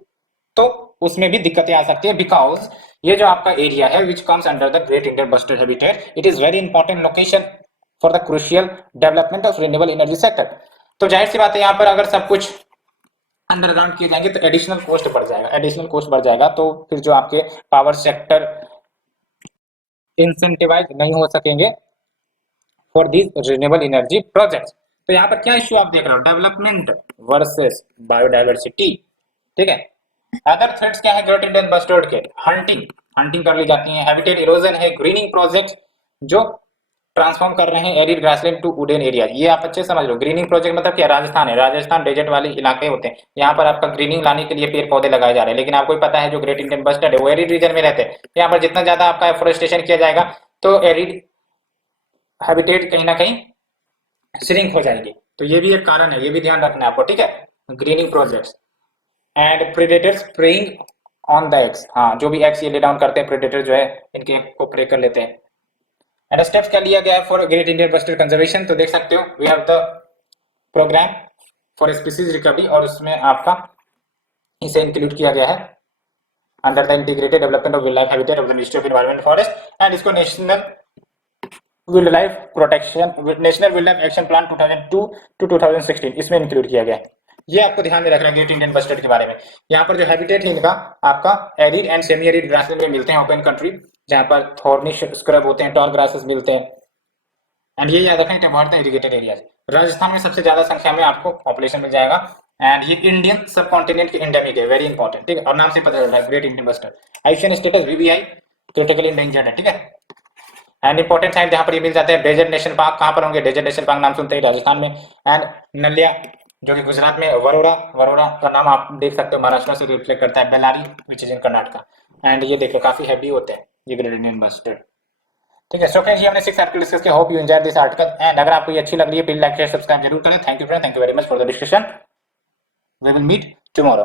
तो उसमें भी दिक्कतें आ सकती है, बिकॉज ये जो आपका एरिया है which comes under the great Indian bustard habitat, it is very important location for the crucial development of renewable energy sector. तो जाहिर सी बात है यहाँ पर अगर सब कुछ अंडरग्राउंड किए जाएंगे तो एडिशनल कॉस्ट बढ़ जाएगा, एडिशनल कॉस्ट बढ़ जाएगा, तो फिर जो आपके पावर सेक्टर इंसेंटिवाइज नहीं हो सकेंगे for this renewable energy projects. तो यहाँ पर क्या इश्यू आप देख रहे हो? डेवलपमेंट वर्सेस बायोडाइवर्सिटी, ठीक है। अदर थ्रेट्स क्या है ग्रेट इंडियन बस्टर्ड के? हंटिंग कर ली जाती है, हैबिटेट इरोजन है, ग्रीनिंग प्रोजेक्ट जो ट्रांसफॉर्म कर रहे हैं arid grassland to wooden area. ये आप अच्छे समझ लो, ग्रीनिंग प्रोजेक्ट मतलब क्या? राजस्थान है, राजस्थान डेजर्ट वाले इलाके होते हैं, यहाँ पर आपका ग्रीनिंग लाने के लिए पेड़ पौधे लगाए जा रहे हैं। लेकिन आपको पता है जो ग्रेट इंडियन बस्टर्ड है वो एरिड रीजन में रहते हैं, यहाँ पर जितना ज्यादा आपका एफोरेस्टेशन किया जाएगा तो एरिड हैबिटेट कहीं ना कहीं श्रिंक हो जाएंगे। तो ये भी एक कारण है, ये भी ध्यान रखना है आपको, ठीक है। Grinning projects and predators praying on the eggs, हाँ जो भी एग्स ये ले डाउन करते हैं प्रेडेटर जो है इनके एग को प्रे कर लेते हैं। एंड स्टेप्स क्या लिया गया है for great Indian bustard conservation, तो देख सकते हो we have the program for species recovery, और उसमें आपका इसे इंक्लूड किया गया है under the integrated development of wild life habitat of the ministry of environment forest, and इसको national wild life protection national wild life action plan 2002 to 2016 इसमें इंक्लूड किया गया है। ये आपको ध्यान में रखना है ग्रेट इंडियन बस्टर्ड के बारे में। यहाँ पर जो हैबिटेट है इनका आपका arid and semi arid grassland में मिलते हैं ओपन कंट्री, जहाँ पर थॉर्नी स्क्रब होते हैं, टॉल ग्रासेस मिलते हैं। एंड ये याद रखना about the irrigated areas, Rajasthan में सबसे ज्यादा संख्या में आपको पॉपुलेशन मिल जाएगा। एंड ये इंडियन सब कॉन्टिनेंट के एंडेमिक है, वेरी इंपॉर्टेंट, ठीक है, और नाम से पता चल रहा है great Indian bustard. ICN status VBI critically endangered है, ठीक है। एंड इंपॉर्टेंट साइट जहां पर ये मिल जाते हैं, डेजर्ट नेशनल पार्क कहां पर होंगे, डेजर्ट नेशनल पार्क नाम सुनते ही राजस्थान में, एंड नलिया जो कि गुजरात में, वरोरा वरोरा का नाम आप देख सकते हो महाराष्ट्र से रिफ्लेक्ट करता है, Bellary which is in Karnataka. And ये देखो काफी हैवी होते हैं ये ग्रेट इंडियन बस्टर्ड, ठीक है। सो फ्रेंड्स ये हमने 6 आर्टिकल डिस्कस किया, hope you enjoy this article, and अगर आपको ये अच्छी लग रही है प्लीज लाइक शेयर सब्सक्राइब जरूर करें। Thank you friend, thank you very much for the discussion, we will meet tomorrow.